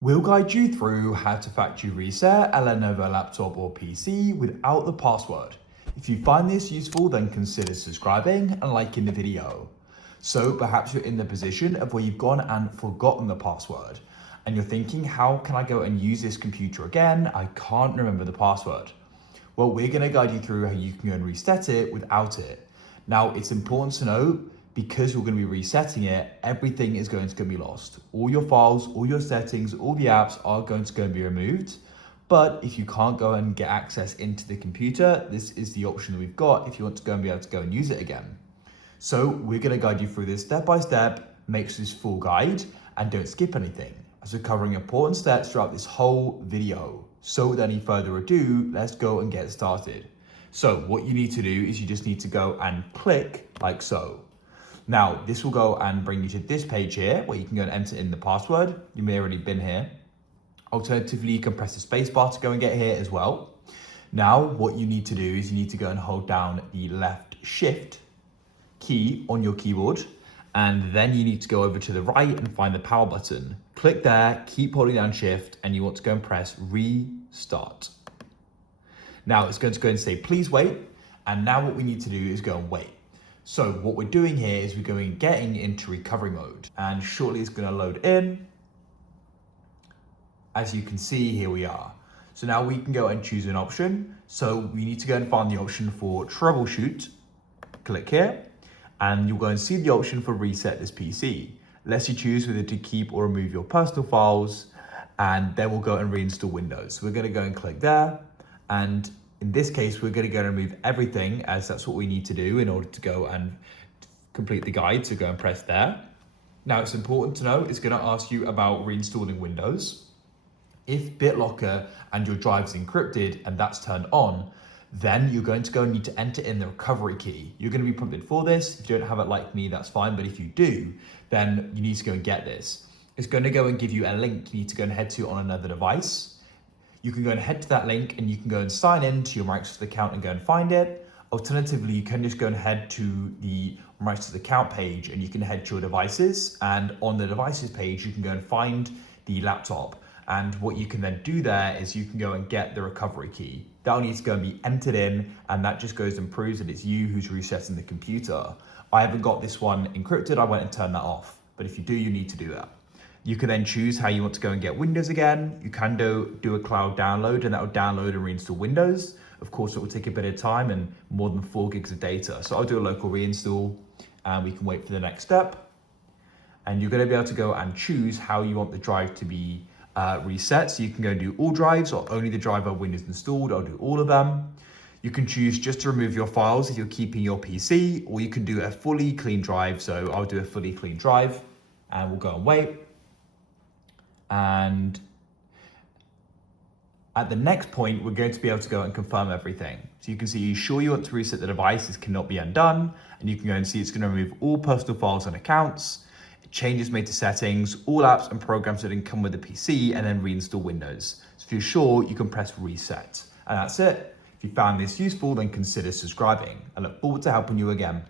We'll guide you through how to factory reset a Lenovo laptop or PC without the password. If you find this useful, then consider subscribing and liking the video. So perhaps you're in the position of where you've gone and forgotten the password, and you're thinking, how can I go and use this computer again? I can't remember the password. Well, we're going to guide you through how you can go and reset it without it. Now, it's important to know, because we're going to be resetting it, everything is going to be lost. All your files, all your settings, all the apps are going to be removed. But if you can't go and get access into the computer, this is the option that we've got if you want to go and be able to go and use it again. So we're going to guide you through this step by step, make this full guide, and don't skip anything, as we're covering important steps throughout this whole video. So without any further ado, let's go and get started. So what you need to do is you just need to go and click like so. Now, this will go and bring you to this page here where you can go and enter in the password. You may have already been here. Alternatively, you can press the space bar to go and get here as well. Now, what you need to do is you need to go and hold down the left shift key on your keyboard, and then you need to go over to the right and find the power button. Click there, keep holding down shift, and you want to go and press restart. Now it's going to go and say, please wait. And now what we need to do is go and wait. So what we're doing here is we're getting into recovery mode, and shortly it's going to load in. As you can see, here we are. So now we can go and choose an option. So we need to go and find the option for troubleshoot. Click here, and you'll go and see the option for reset this PC. Lets you choose whether to keep or remove your personal files, and then we'll go and reinstall Windows. So we're going to go and click there, and in this case, we're going to go and remove everything, as that's what we need to do in order to go and complete the guide. So go and press there. Now it's important to know, it's going to ask you about reinstalling Windows. If BitLocker and your drive is encrypted and that's turned on, then you're going to go and need to enter in the recovery key. You're going to be prompted for this. If you don't have it like me, that's fine. But if you do, then you need to go and get this. It's going to go and give you a link you need to go and head to on another device. You can go and head to that link and you can go and sign in to your Microsoft account and go and find it. Alternatively, you can just go and head to the Microsoft account page and you can head to your devices, and on the devices page, you can go and find the laptop. And what you can then do there is you can go and get the recovery key. That'll need to go and be entered in, and that just goes and proves that it's you who's resetting the computer. I haven't got this one encrypted. I went and turned that off. But if you do, you need to do that. You can then choose how you want to go and get Windows again. You can do a cloud download, and that will download and reinstall Windows. Of course, it will take a bit of time and more than 4 gigs of data. So I'll do a local reinstall, and we can wait for the next step. And you're going to be able to go and choose how you want the drive to be reset. So you can go and do all drives or only the drive where Windows installed. I'll do all of them. You can choose just to remove your files if you're keeping your PC, or you can do a fully clean drive. So I'll do a fully clean drive, and we'll go and wait. And at the next point, we're going to be able to go and confirm everything. So you can see, you sure you want to reset the device? This cannot be undone. And you can go and see it's going to remove all personal files and accounts, changes made to settings, all apps and programs that didn't come with the PC, and then reinstall Windows. So if you're sure, you can press reset. And that's it. If you found this useful, then consider subscribing. I look forward to helping you again.